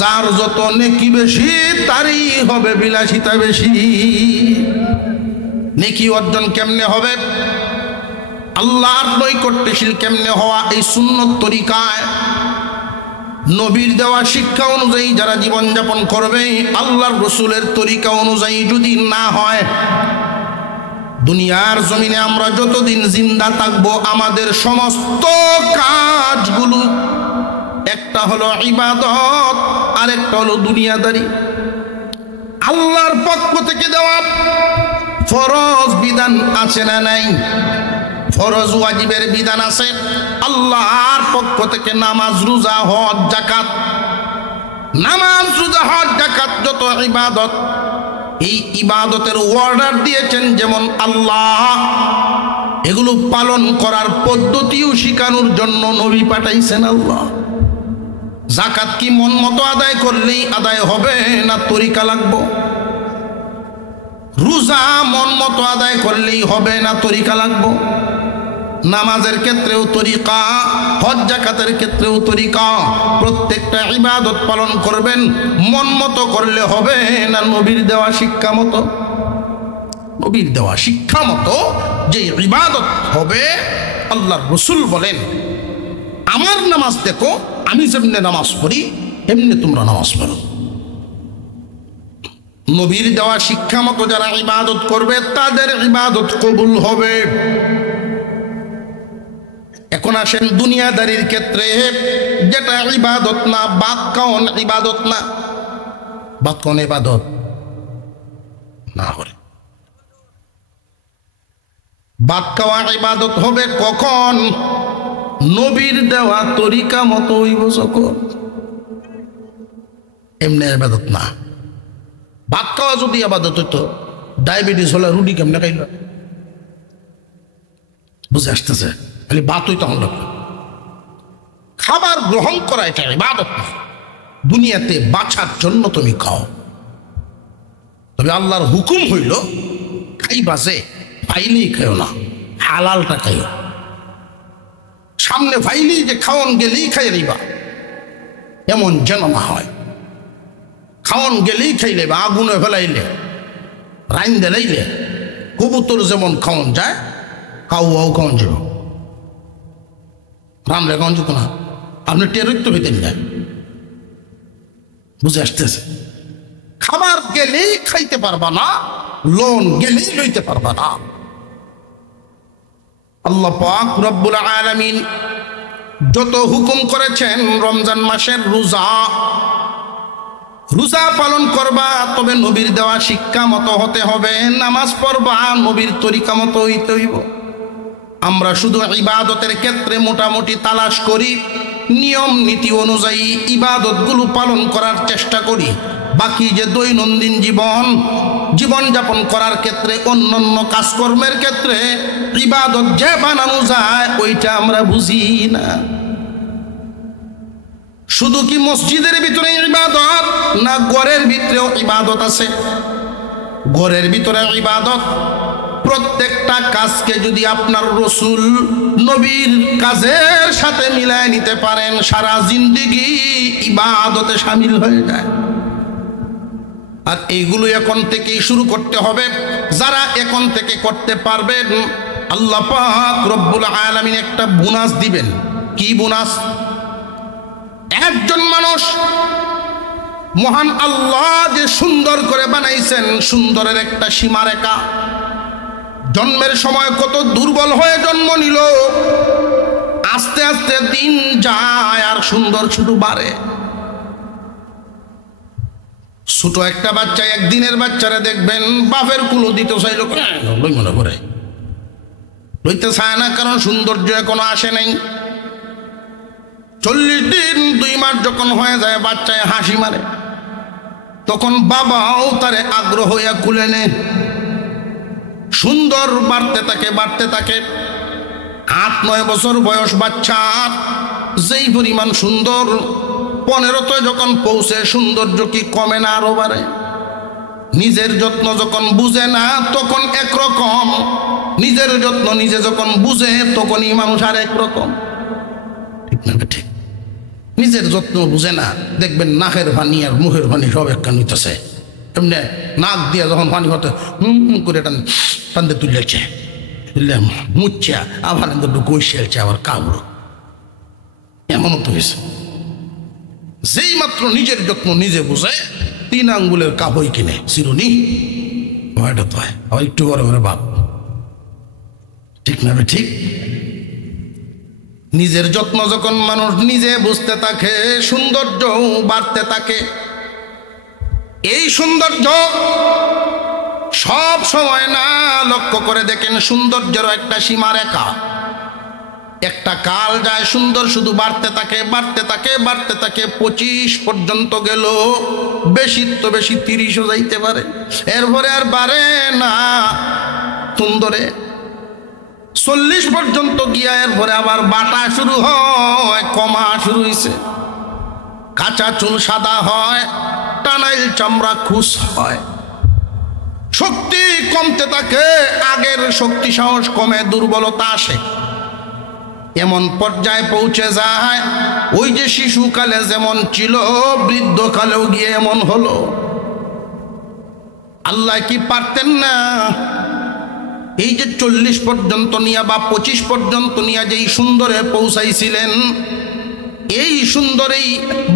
যার যত নেকি বেশি তারই হবে বিলাসিতা বেশি। নেকি অর্জন কেমনে হবে? আল্লাহর নৈকট্যশীল কেমনে হওয়া? এই সুন্নত তরিকায় নবীর দেওয়া শিক্ষা অনুযায়ী যারা জীবনযাপন করবে, আল্লাহর রসুলের তরিকা অনুযায়ী যদি না হয়, দুনিয়ার জমিনে আমরা যতদিন জিন্দা থাকবো আমাদের সমস্ত কাজগুলো, একটা হলো ইবাদত আর একটা হলো দুনিয়াদারি। আল্লাহর পক্ষ থেকে দেওয়া ফরজ বিধান আছে না নাই? ফরজ ওয়াজিবের বিধান আছে। আল্লাহর পক্ষ থেকে নামাজ, রোজা, হজ, যাকাত, নামাজ, রোজা, হজ, যাকাত যত ইবাদত, এই ইবাদতের অর্ডার দিয়েছেন যেমন আল্লাহ, এগুলো পালন করার পদ্ধতিও শিখানোর জন্য নবী পাঠাইছেন আল্লাহ। যাকাত কি মন মতো আদায় করলেই আদায় হবে, না তরিকা লাগবো? রোজা মন মতো আদায় করলেই হবে, না তরিকা লাগবো? নামাজের ক্ষেত্রেও তরিকা, হজ যাকাতের ক্ষেত্রেও তরিকা। প্রত্যেকটা ইবাদত পালন করবেন মন মতো করলে হবে, না নবীর দেওয়া শিক্ষা মতো? নবীর দেওয়া শিক্ষা মতো যে ইবাদত হবে। আল্লাহর রাসূল বলেন, আমার নামাজ দেখো, আমি যেমনে নামাজ পড়ি এমনি তোমরা নামাজ পড়ো। নবীর দেওয়া শিক্ষা মতো যারা ইবাদত করবে তাদের ইবাদত কবুল হবে। এখন আসেন দুনিয়াদারির ক্ষেত্রে, যেটা ইবাদত না, ভাত খাওয়ান ইবাদত না? ভাত খাওয়ান ইবাদত না হলে ভাত খাওয়া ইবাদত হবে কখন? নবীর দেওয়া তরিকা মতো হইব যখন। এমনি ইবাদত না। ভাত খাওয়া যদি ইবাদত হতো, ডায়াবেটিস হলে রুটি কেমনে খাইল? বুঝে আসতেছে? খালি ভাত হইতে হল। খাবার গ্রহণ করা এটা ইবাদত না। দুনিয়াতে বাঁচার জন্য তুমি খাও, তবে আল্লাহর হুকুম হইল খাইবা যে পাইলেই খাইও না, হালালটা খাইও। সামনে ফাইলেই যে খাওয়ান গেলেই খাই নিবা, এমন যেন না হয়। খাওয়ান গেলেই খাইলে বা আগুনে ফেলাইলে রাইন দিলাইলে কবুতর যেমন খাওয়ান যায় কাউয়াও খাওয়ান যাব রামলে খাওয়ান যেত না আপনি টেরিত হইতেন না বুঝে আসতেছে খাবার গেলেই খাইতে পারবা না লোন গেলেই লইতে পারবা না আল্লাহ পাক রব্বুল আলামিন যত হুকুম করেছেন রমজান মাসের রোজা পালন করবা তবে নবীর দেওয়া শিক্ষা মতো হতে হবে নামাজ পড়বা নবীর তরিকা মতো হইতে হইব আমরা শুধু ইবাদতের ক্ষেত্রে মোটামুটি তালাশ করি নিয়ম নীতি অনুযায়ী ইবাদতগুলো পালন করার চেষ্টা করি বাকি যে দৈনন্দিন জীবনযাপন করার ক্ষেত্রে অন্যান্য কাজকর্মের ক্ষেত্রে ইবাদত যে বানানো যায় ওইটা আমরা বুঝি না শুধু কি মসজিদের ভিতরে ইবাদত না ঘরের ভিতরেও ইবাদত আছে ঘরের ভিতরে ইবাদত প্রত্যেকটা কাজকে যদি আপনার রাসূল নবীর কাজের সাথে মিলায় নিতে পারেন সারা জিন্দেগি ইবাদতে শামিল হয়ে যায় আর এইগুলো এখন থেকেই শুরু করতে হবে যারা এখন থেকে করতে পারবেন আল্লাহ পাক রব্বুল আলামিন একটা বোনাস দিবেন কি বোনাস একজন মানুষ মহান আল্লাহ যে সুন্দর করে বানাইছেন সুন্দরের একটা সীমারেখা জন্মের সময় কত দুর্বল হয়ে জন্ম নিল আস্তে আস্তে দিন যায় আর সুন্দর শুধু বাড়ে ছোট একটা বাচ্চা একদিনের বাচ্চারে দেখবেন বাপের কুলো দিতে চাইল মনে করে লইতে চায় না কারণ সৌন্দর্য এখনো আসে নাই 40 দিন 2 মাস যখন হয়ে যায় বাচ্চায় হাসি মারে তখন বাবাও তারে আগ্রহ হইয়া কুলে নেয় সুন্দর বাড়তে থাকে 8-9 বছর বয়স বাচ্চা যেই পরিমাণ সুন্দর 15 যখন পৌঁছে সৌন্দর্য কি কমে না আরো বাড়ে নিজের যত্ন যখন বুঝে না তখন একরকম নিজের যত্ন নিজে যখন বুঝে তখনই মানুষ আর একরকম ঠিক না ঠিক নিজের যত্ন বুঝে না দেখবেন নাকের পানি আর মুখের পানি সব একখান হইতেছে এমনি নাক দিয়ে যখন পানি হতে করে টানতে তুলেছে মুচ্ছে আবার গৈসেলছে আবার কামড় এমনও তো হয়েছে যেই মাত্র নিজের যত্ন নিজে বুঝে 3 আঙ্গুলের কাবই কিনে চিরুনি এটা তো হয় আবার একটু বড় করে বাপ ঠিক না ঠিক নিজের যত্ন যখন মানুষ নিজে বুঝতে থাকে সৌন্দর্য বাড়তে থাকে এই সৌন্দর্য সব সময় না লক্ষ্য করে দেখেন সৌন্দর্যের একটা সীমারেখা একটা কাল যায় সুন্দর শুধু বাড়তে থাকে 25 পর্যন্ত গেল বেশি তো বেশি 30ও যাইতে পারে এরপরে আর বাড়ে না সুন্দরে 40 পর্যন্ত গিয়া এরপরে আবার বাটা শুরু হয় কমা শুরু হয়েছে কাঁচা চুল সাদা হয় টানাইল চামড়া খুশ হয় শক্তি কমতে থাকে আগের শক্তি সাহস কমে দুর্বলতা আসে এমন পর্যায়ে পৌঁছে যায় ওই যে শিশুকালে যেমন ছিল বৃদ্ধকালেও গিয়ে এমন হলো আল্লাহ কি পারতেন না এই যে 40 পর্যন্ত নিয়া বা 25 পর্যন্ত নিয়া যেই সুন্দরে পৌঁছাইছিলেন এই সুন্দরেই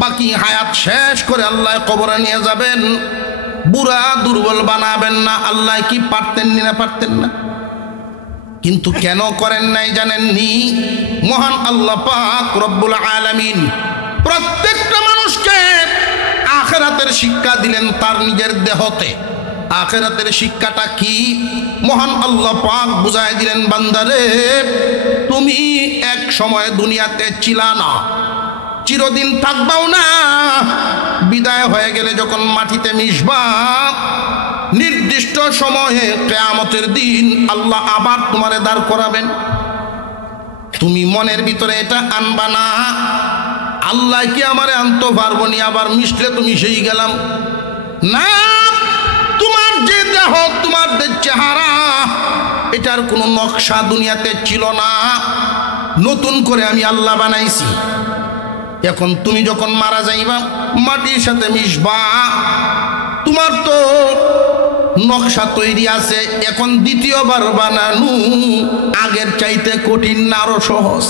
বাকি হায়াত শেষ করে আল্লাহ কবরে নিয়ে যাবেন বুড়া দুর্বল বানাবেন না আল্লাহ কি পারতেন না কিন্তু কেন করেন নাই জানেননি মহান আল্লাহ পাক রব্বুল আলামিন প্রত্যেকটা মানুষকে আখিরাতের শিক্ষা দিলেন তার নিজের দেহতে আখিরাতের শিক্ষাটা কি মহান আল্লাহ পাক বুঝায় দিলেন বান্দারে তুমি এক সময় দুনিয়াতে ছিলা না চিরদিন থাকবাও না বিদায় হয়ে গেলে যখন মাটিতে মিশবা নির্দিষ্ট সময়ে কিয়ামতের দিন আল্লাহ আবার তোমারে দাঁড় করাবেন তুমি মনের ভিতরে এটা আনবা না আল্লাহ কি আমারে আনতে পারবো নি আবার মিশলে তুমি সেই গেলাম না তোমার যে দেহ তোমার যে চেহারা এটার কোনো নকশা দুনিয়াতে ছিল না নতুন করে আমি আল্লাহ বানাইছি এখন তুমি যখন মারা যাইবা, মাটির সাথে মিশবা, তোমার তো নকশা তৈরি আছে, এখন দ্বিতীয়বার বানানো আগের চাইতে কঠিন না আরো সহজ?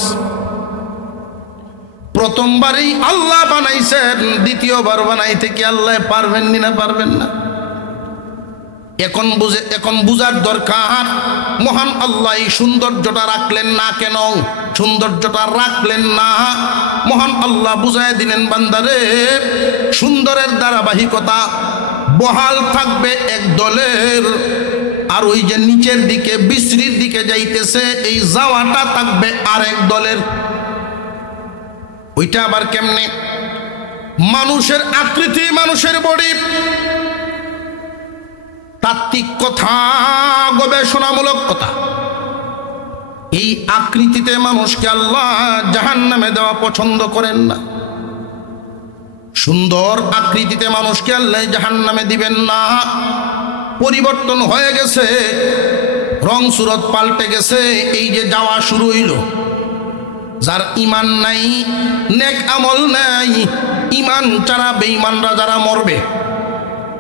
প্রথমবারই আল্লাহ বানাইছেন, দ্বিতীয়বার বানাইতে কি আল্লাহ পারবেন না? পারবেন না। এখন বুঝার দরকার, মহান আল্লাহ এই সৌন্দর্যটা রাখলেন না কেন? সৌন্দর্যটা রাখলেন না, মহান আল্লাহ বুঝায় দিলেন বান্দারে, সুন্দরের ধারাবাহিকতা বহাল থাকবে এক দলের, আর ওই যে নিচের দিকে বিশ্রীর দিকে যাইতেছে এই যাওয়াটা থাকবে আরেক দলের। ওইটা আবার কেমনে? মানুষের আকৃতি, মানুষের বডি, তাত্ত্বিক কথা, গবেষণামূলক কথা, এই আকৃতিতে মানুষকে আল্লাহ জাহান্নামে দেওয়া পছন্দ করেন না। সুন্দর আকৃতিতে মানুষকে আল্লাহ জাহান্নামে দিবেন না। পরিবর্তন হয়ে গেছে, রং সুরত পাল্টে গেছে, এই যে যাওয়া শুরু হইল। যার ইমান নাই, নেক আমল নাই, ইমান ছাড়া বেঈমানরা যারা মরবে,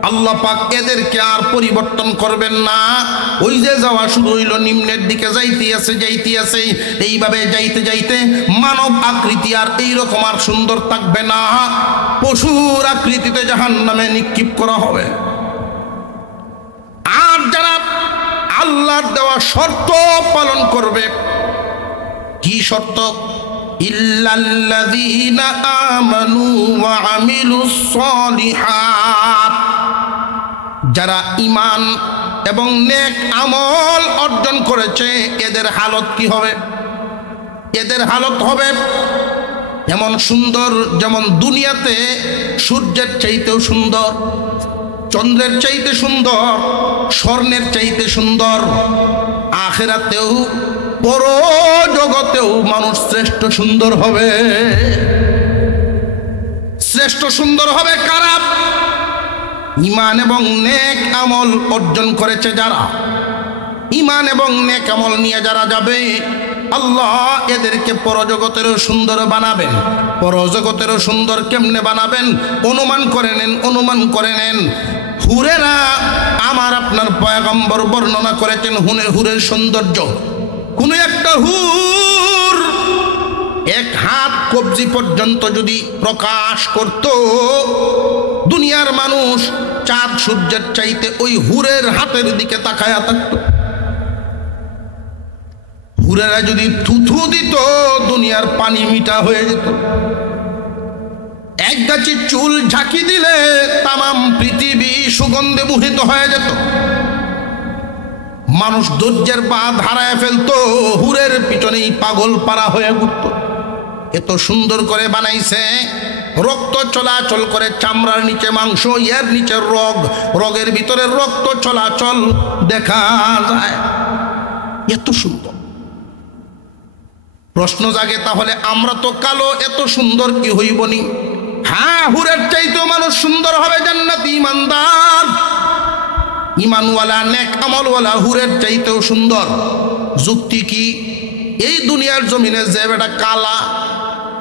আল্লাহ পাক এদেরকে আর পরিবর্তন করবেন না। ওই যে যাওয়া শুরু হইল, নিম্নের দিকে যাইতে আছে, এইভাবে যাইতে যাইতে মানব আকৃতি আর এইরকম আর সুন্দর থাকবে না, পশুর আকৃতিতে জাহান্নামে নিক্ষেপ করা হবে। আর যারা আল্লাহর দেওয়া শর্ত পালন করবে, কি শর্ত? ইল্লাল্লাযীনা আমানু ওয়া আমিলুস সালিহাত, যারা ঈমান এবং নেক আমল অর্জন করেছে, এদের হালত কি হবে? এদের হালত হবে এমন সুন্দর, যেমন দুনিয়াতে সূর্যের চাইতেও সুন্দর, চন্দ্রের চাইতে সুন্দর, স্বর্ণের চাইতে সুন্দর, আখিরাতেও পর জগতেও মানুষ শ্রেষ্ঠ সুন্দর হবে। শ্রেষ্ঠ সুন্দর হবে কারা? ঈমান এবং নেক আমল অর্জন করেছে যারা, ঈমান এবং নেক আমল নিয়ে যারা যাবে, আল্লাহ এদেরকে পরজগতেরও সুন্দর বানাবেন। পরজগতেরও সুন্দর কেমনে বানাবেন? অনুমান করে নেন। হুরেরা, আমার আপনার পয়গম্বর বর্ণনা করেছেন হুরের সৌন্দর্য। কোন একটা হুর এক হাত কবজি পর্যন্ত যদি প্রকাশ করত, দুনিয়ার মানুষ চাঁদ সূর্যের চাইতে ওই হুরের হাতের দিকে তাকায়া থাকত। হুরেরা যদি থুথু দিত, দুনিয়ার পানি মিঠা হয়ে যেত। এক গাছি চুল ঝাঁকি দিলে তামাম পৃথিবী সুগন্ধে মোহিত হয়ে যেত। মানুষ ধৈর্যের বাঁধ হারায় ফেলতো, হুরের পিছনেই পাগল পারা হয়ে ঘুরত। এত সুন্দর করে বানাইছে, রক্ত চলাচল করে, চামড়ার নিচে মাংস, এর নিচে রগ, রগের ভিতরে রক্ত চলাচল দেখা যায়। এত সুন্দর। প্রশ্ন জাগে, তাহলে আমরা তো কালো, এত সুন্দর কি হইবনি? হ্যাঁ, হুরের চাইতেও মানুষ সুন্দর হবে জান্নাতি ইমানদার, ইমানওয়ালা, নেক আমলওয়ালা হুরের চাইতেও সুন্দর। যুক্তি কি? এই দুনিয়ার জমিনে যে বেটা কালা,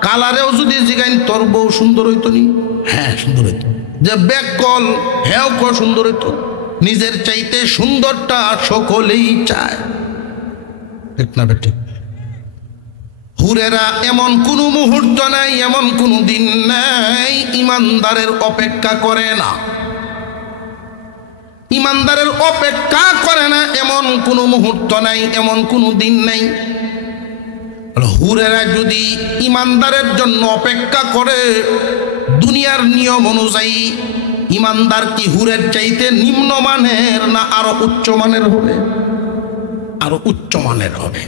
কালারেও যদি জিগাইন তোর বউ সুন্দর হইতো নি? হ্যাঁ, সুন্দর হইতো। যে বেকল, হেও ক সুন্দর হইতো। নিজের চাইতে সুন্দরটা সকলেই চায়, ঠিক না বেটি? হুরেরা এমন কোন মুহূর্ত নাই, এমন কোন দিন নাই ইমানদারের অপেক্ষা করে না। ইমানদারের অপেক্ষা করে না এমন কোন মুহূর্ত নাই, এমন কোন দিন নাই। হুরেরা যদি ইমানদারের জন্য অপেক্ষা করে দুনিয়ার নিয়ম অনুযায়ী, ইমানদার কি হুরের চাইতে নিম্নমানের না আরো উচ্চমানের হবে? আরো উচ্চমানের হবে।